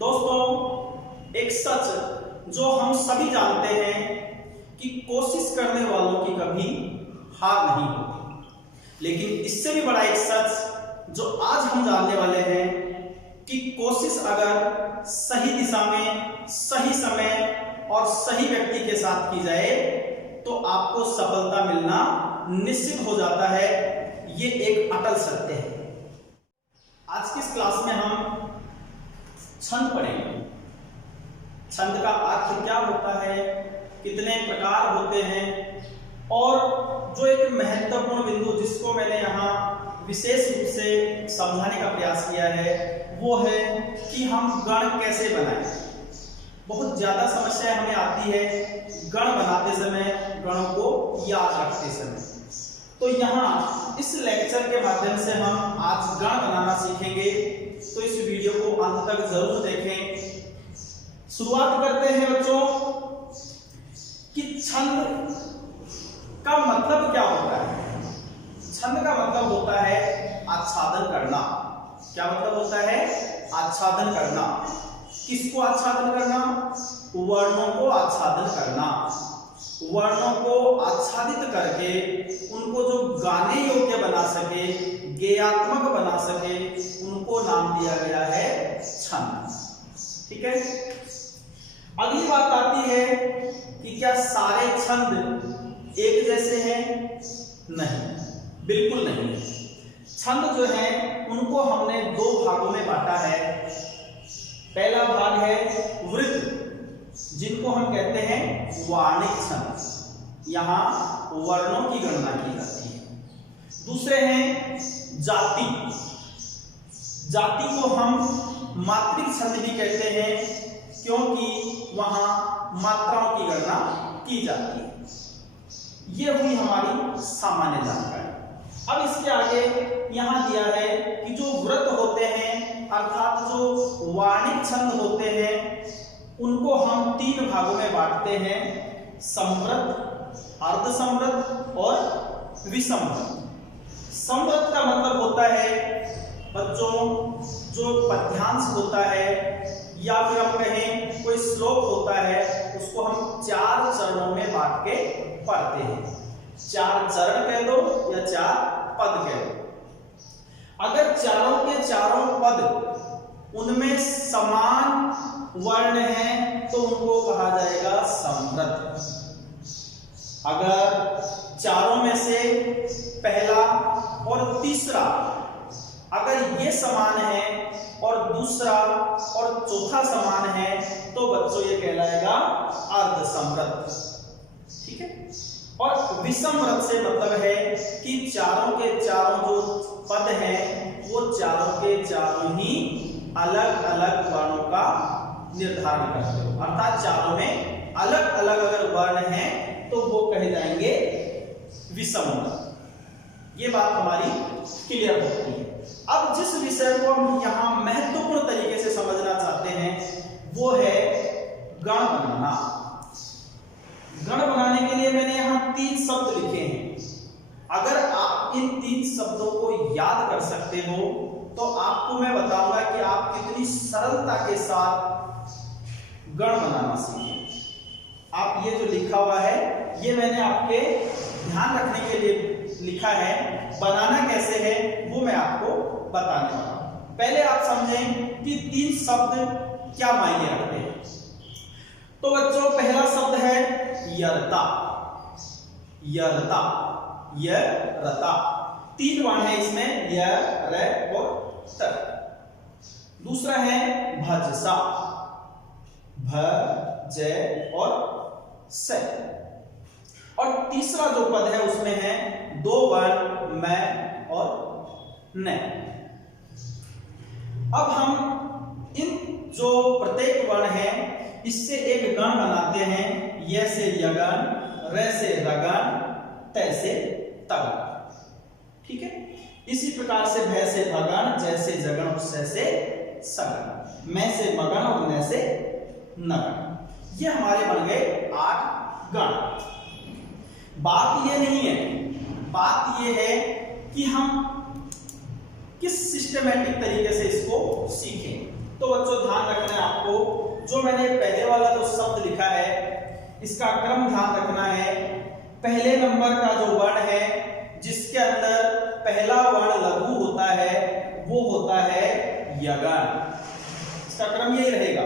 दोस्तों, एक सच जो हम सभी जानते हैं कि कोशिश करने वालों की कभी हार नहीं होती, लेकिन इससे भी बड़ा एक सच जो आज हम जानने वाले हैं कि कोशिश अगर सही दिशा में, सही समय और सही व्यक्ति के साथ की जाए तो आपको सफलता मिलना निश्चित हो जाता है। ये एक अटल सत्य है। आज की इस क्लास में हम छंद पढ़ेंगे। छंद का अर्थ क्या होता है, कितने प्रकार होते हैं, और जो एक महत्वपूर्ण बिंदु जिसको मैंने यहाँ विशेष रूप से समझाने का प्रयास किया है वो है कि हम गण कैसे बनाएं। बहुत ज्यादा समस्या हमें आती है गण बनाते समय, गणों को याद रखते समय। तो यहाँ इस लेक्चर के माध्यम से हम आज गण बनाना सीखेंगे, तो इस वीडियो को अंत तक जरूर देखें। शुरुआत करते हैं बच्चों कि छंद का मतलब क्या होता है। छंद का मतलब होता है आच्छादन करना। क्या मतलब होता है? आच्छादन करना। किसको आच्छादन करना? वर्णों को आच्छादन करना। वर्णों को आच्छादित करके उनको जो गाने योग्य बना सके, गेयात्मक बना सके, उनको नाम दिया गया है छंद। ठीक है। अगली बात आती है कि क्या सारे छंद एक जैसे हैं? नहीं, बिल्कुल नहीं। छंद जो है उनको हमने दो भागों में बांटा है। पहला भाग है वृत्त, जिनको हम कहते हैं वार्णिक छंद। यहाँ वर्णों की गणना की जाती है। दूसरे हैं जाति। जाति को हम मात्रिक छंद भी कहते हैं, क्योंकि वहां मात्राओं की गणना की जाती है। ये हुई हमारी सामान्य जानकारी। अब इसके आगे यहां दिया है कि जो वृत्त होते हैं, अर्थात जो वार्णिक छंद होते हैं, उनको हम तीन भागों में बांटते हैं: समवृत्त, अर्धसमवृत्त और विषमवृत्त। समवृत्त का मतलब होता है बच्चों जो पद्यांश होता है, या फिर हम कहें कोई श्लोक होता है, उसको हम चार चरणों में बांट के पढ़ते हैं। चार चरण कह दो या चार पद कह दो। अगर चारों के चारों पद उनमें समान वर्ण है तो उनको कहा जाएगा समवृत्त। अगर चारों में से पहला और तीसरा अगर ये समान है और दूसरा और चौथा समान है तो बच्चों ये कहलाएगा अर्धसमवृत्त। ठीक है। और विषमवृत्त से मतलब है कि चारों के चारों जो पद हैं वो चारों के चारों ही अलग अलग वर्णों का निर्धारण करते हो, अर्थात चारों में अलग अलग अगर वर्ण हैं तो वो कहे जाएंगे विषमवृत्त। ये बात हमारी क्लियर होती है। अब जिस विषय को हम यहाँ महत्वपूर्ण तरीके से समझना चाहते हैं वो है गण बनाना। गण बनाने के लिए मैंने यहाँ तीन शब्द लिखे हैं। अगर आप इन तीन शब्दों को याद कर सकते हो तो आपको मैं बताऊंगा कि आप कितनी सरलता के साथ गण बनाना सीखें। आप ये जो लिखा हुआ है ये मैंने आपके ध्यान रखने के लिए लिखा है। बनाना कैसे है वो मैं आपको बताने वाला हूं। पहले आप समझें कि तीन शब्द क्या मायने रखते हैं। तो बच्चों, पहला शब्द है यरता। यरता, यरता। तीन वर्ण है इसमें, य, र और त। दूसरा है भजसा, भ, ज और स। और तीसरा जो पद है उसमें है दो वर्ण, मैं और न। अब हम इन जो प्रत्येक वर्ण है इससे एक गण बनाते हैं। य से यगण, र से रगण, त से तगण। ठीक है। इसी प्रकार से भ से भगण, ज से जगण और स से सगण, मैं से मगण और न से नगण। ये हमारे बन गए 8 गण। बात ये नहीं है, बात ये है कि हम किस सिस्टमैटिक तरीके से इसको सीखें। तो बच्चों ध्यान रखना है आपको, जो मैंने पहले वाला जो शब्द लिखा है इसका क्रम ध्यान रखना है। पहले नंबर का जो वर्ण है जिसके अंदर पहला वर्ण लघु होता है वो होता है यगण। इसका क्रम यही रहेगा,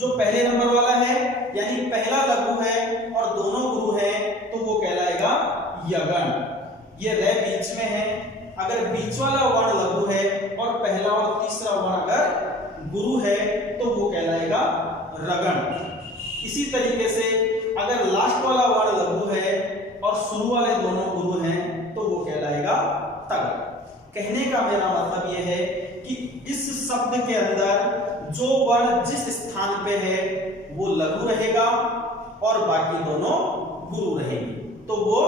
जो पहले नंबर वाला है यानी पहला लघु है और दोनों गुरु है तो वो कहलाएगा यगण। ये रे बीच में है, अगर बीच वाला वर्ण लघु है और पहला और तीसरा वर्ण अगर गुरु है तो वो कहलाएगा रगण। इसी तरीके से अगर लास्ट वाला वर्ण लघु है और शुरू वाले दोनों गुरु हैं तो वो कहलाएगा तगड़। कहने का मेरा मतलब यह है कि इस शब्द के अंदर जो वर्ण जिस स्थान पे है वो लघु रहेगा और बाकी दोनों गुरु रहेंगे, तो वो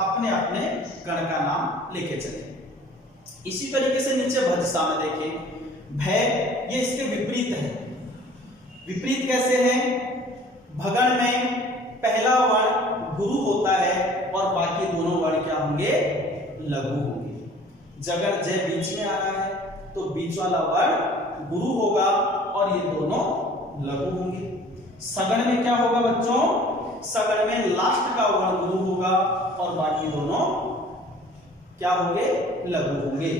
अपने अपने गण का नाम लेके चले। इसी तरीके से नीचे भजसा में देखिए, भय ये इसके विपरीत है। विपरीत कैसे है? भगण में पहला वर्ण गुरु होता है और बाकी दोनों वर्ण क्या होंगे? लघु होंगे। जगह जय बीच में आ रहा है तो बीच वाला वर्ण गुरु होगा और ये दोनों लघु होंगे। सगण में क्या होगा बच्चों? सगण में लास्ट का वर्ण गुरु होगा और बाकी दोनों क्या होंगे? लघु होंगे।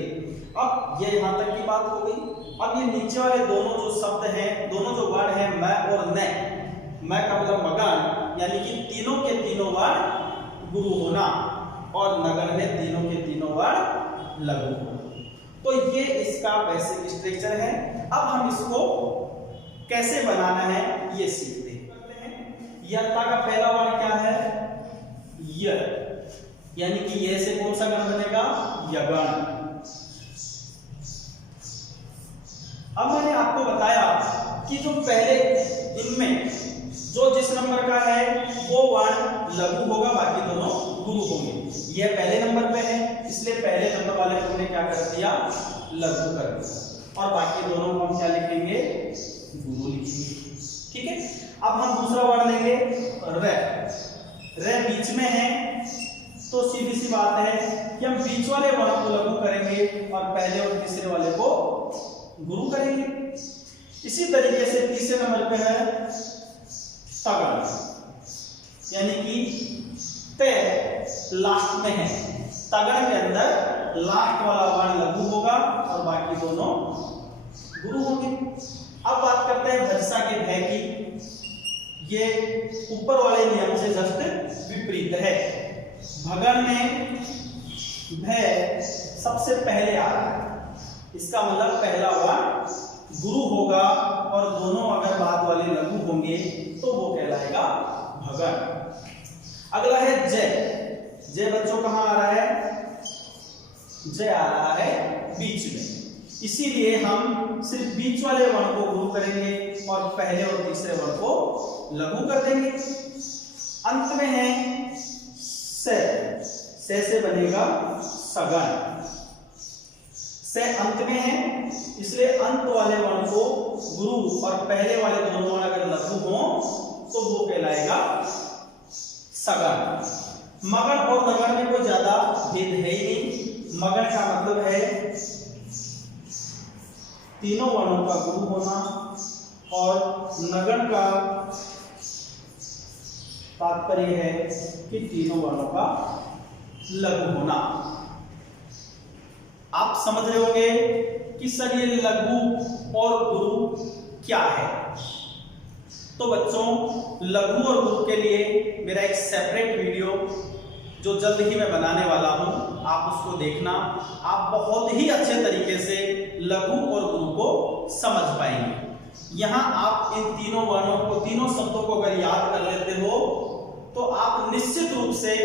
अब ये यहां तक की बात हो गई। अब ये नीचे वाले दोनों जो शब्द हैं, दोनों जो वर्ण हैं मैं और न, मैं का मतलब मगन, यानी कि तीनों के तीनों वर्ण गुरु होना और नगर में तीनों के तीनों वर्ण लघु होना। तो ये इसका बेसिक स्ट्रक्चर है। अब हम इसको कैसे बनाना है ये सीखते हैं। यत्ता का पहला वर्ण क्या है? य, यानी कि ये से कौन सा गण बनेगा? यगण। अब मैंने आपको बताया कि जो पहले इनमें जो जिस नंबर का है वो वर्ण लघु होगा, बाकी दोनों गुरु होंगे। ये पहले नंबर पे है इसलिए पहले नंबर वाले को हमने क्या कर दिया? लघु कर दिया और बाकी दोनों को हम क्या लिखेंगे? गुरु लिखेंगे। ठीक है। अब हम दूसरा वर्ण लेंगे रे। रे बीच में है तो सीधी सी बात है कि हम बीच वाले वर्ण को लघु करेंगे और पहले और तीसरे वाले को गुरु करेंगे। इसी तरीके से तीसरे नंबर पे है तगड़, यानी कि ते लास्ट में है। तगड़ के अंदर लास्ट वाला वर्ण लघु होगा और बाकी दोनों गुरु होंगे। अब बात करते हैं भजसा के भय की। ये ऊपर वाले नियम से जस्ट विपरीत है। भगण में भय सबसे पहले आ रहा है, इसका मतलब पहला वर्ण गुरु होगा और दोनों अगर बाद वाले लघु होंगे तो वो कहलाएगा भगण। अगला है जय। जय बच्चों कहां आ रहा है? जय आ रहा है बीच में, इसीलिए हम सिर्फ बीच वाले वर्ण को गुरु करेंगे और पहले और तीसरे वर्ण को लघु कर देंगे। अंत में है से बनेगा सगण। से अंत में है इसलिए अंत वाले वर्ण को गुरु और पहले वाले दोनों वर्ण अगर लघु हो तो वो कहलाएगा सगण। मगन और नगन में कोई ज्यादा भेद है ही नहीं। मगन का मतलब है तीनों वर्णों का गुरु होना और नगन का तात्पर्य है कि तीनों वर्णों का लघु होना। आप समझ रहे होंगे कि सर ये लघु और गुरु क्या है। तो बच्चों लघु और गुरु के लिए मेरा एक सेपरेट वीडियो जो जल्द ही मैं बनाने वाला हूं, आप उसको देखना। आप बहुत ही अच्छे तरीके से लघु और गुरु को समझ पाएंगे। यहां आप इन तीनों वर्णों को, तीनों शब्दों को अगर याद कर लेते हो तो आप निश्चित रूप से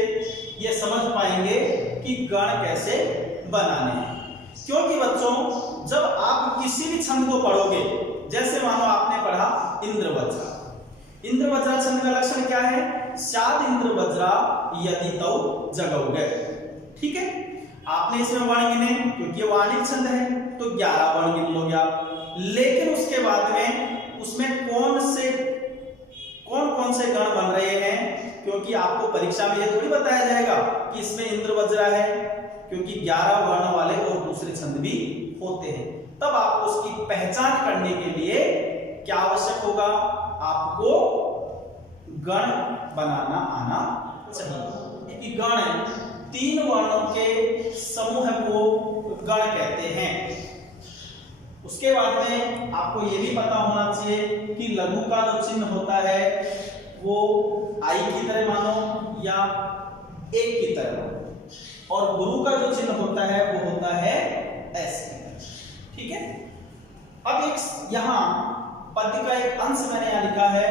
ये समझ पाएंगे कि गण कैसे बनाने हैं। क्योंकि बच्चों जब आप किसी भी छंद को पढ़ोगे, जैसे मानो आपने पढ़ा इंद्रवज्रा। इंद्रवज्रा छंद का लक्षण क्या है? स्याद इंद्रवज्रा यदि तौ जगौगे। ठीक है, आपने इसमें वर्ण गिने क्योंकि ये वाणिज्य छंद है तो 11 वर्ण गिन लोगे आप। लेकिन उसके बाद में उसमें कौन कौन से गण बन रहे हैं, क्योंकि आपको परीक्षा में ये थोड़ी बताया जाएगा कि इसमें इंद्रवज्रा है, क्योंकि 11 वर्ण वाले और दूसरे छंद भी होते हैं, तब आपको उसकी पहचान करने के लिए क्या आवश्यक होगा, आपको गण बनाना आना चाहिए। कि गण 3 वर्णों के समूह को गण कहते हैं। उसके बाद में आपको यह भी पता होना चाहिए कि लघु का जो चिन्ह होता है वो आई की तरह मानो या एक की तरह मानो, और गुरु का जो चिन्ह होता है वो होता है एस की तरह। ठीक है। अब एक यहां पद्य का एक अंश मैंने यहां लिखा है,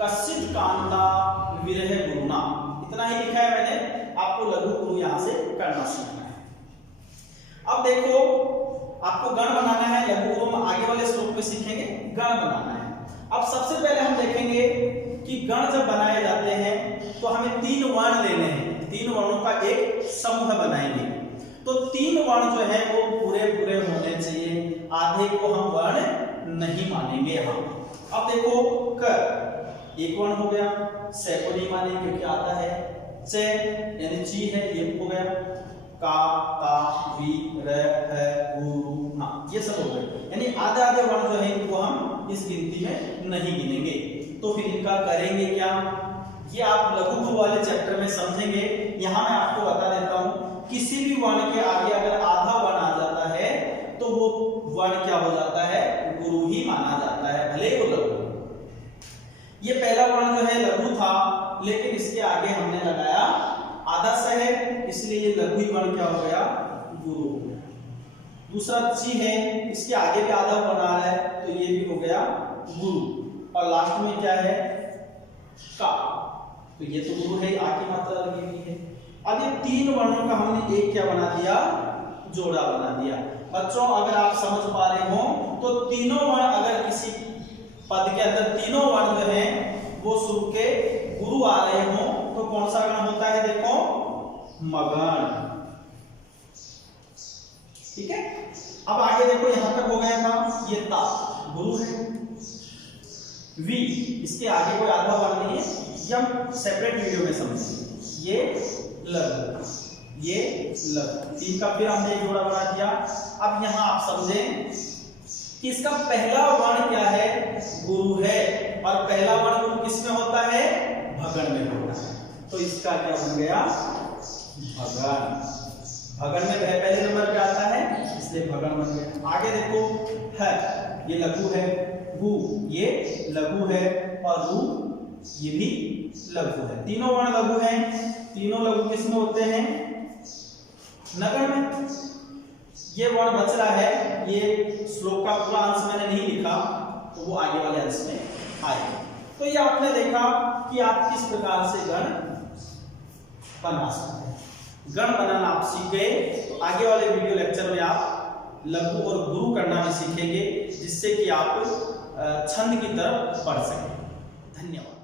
कश्चित कांता विरह गुरुना, इतना ही लिखा है मैंने। आपको लघु गुरु यहां से करना सीखना है। अब देखो आपको गण बनाना है, लघु गुरु हम आगे वाले श्लोक में सीखेंगे गण बनाना है। अब सबसे पहले हम देखेंगे कि गण जब बनाए जाते हैं तो हमें 3 वर्ण लेने हैं, 3 वर्णों का एक समूह बनाएंगे। तो 3 वर्ण जो है वो पूरे पूरे होने चाहिए, आधे को हम वर्ण नहीं मानेंगे यहां। अब देखो क एक वर्ण हो गया, से को नहीं मानेंगे क्योंकि आता है, चे यानी ची है ये हो गया, का ता वी र है गु ना, ये सब हो गए, यानी आधे आधे वर्ण जो है इनको हम इस गिनती में नहीं गिनेंगे। तो फिर इनका करेंगे क्या, ये आप लघु गुरु वाले चैप्टर में समझेंगे। यहां मैं आपको बता देता हूं, किसी भी वर्ण के आगे अगर आधा वर्ण आ जाता है तो वो वर्ण क्या हो जाता है, गुरु ही माना जाता है, भले वो लघु। ये पहला वर्ण जो है लघु था, लेकिन इसके आगे हमने लगाया आधा स है, इसलिए ये लघु वर्ण क्या हो गया, गुरु हो गया। दूसरा ची है, इसके आगे भी आधा वर्ण आ रहा है तो ये भी हो गया गुरु, और लास्ट में क्या है का, तो ये तो गुरु है, आ की मात्रा लगी हुई है। अब ये 3 वर्णों का हमने एक क्या बना दिया, जोड़ा बना दिया। बच्चों अगर आप समझ पा रहे हो तो तीनों वर्ण अगर किसी पद के अंदर तीनों वर्ण जो है वो शुरू के गुरु आ रहे हो तो कौन सा गण होता है, देखो मगण। ठीक है। अब आगे देखो यहां तक हो गया था, ये ता गुरु है, वी इसके आगे कोई आधा वर्ण नहीं है, हम सेपरेट वीडियो में समझेंगे। ये लघु, ये लघु, 3 का फिर हमने एक जोड़ा बना दिया। अब यहां आप समझें कि इसका पहला वर्ण क्या है, गुरु है, और पहला वर्ण गुरु किसमें होता है, भगण में होता है, तो इसका क्या बन गया, भगण। भगण में पहले नंबर पे आता है इसलिए भगण बन गया। आगे देखो है, ये लघु है, गु ये लघु है, और रु ये भी लघु है। तीनों वर्ण लघु हैं। तीनों लघु किसमें होते हैं, नगण में। ये वर्ण बच रहा है, ये श्लोक का पूरा अंश मैंने नहीं लिखा तो वो आगे वाले अंश में आएगा। तो ये आपने देखा कि आप किस प्रकार से गण बना सकते हैं। गण बनाना आप सीख गए तो आगे वाले वीडियो लेक्चर में आप लघु और गुरु करना भी सीखेंगे, जिससे कि आप छंद की तरफ बढ़ सकें। धन्यवाद।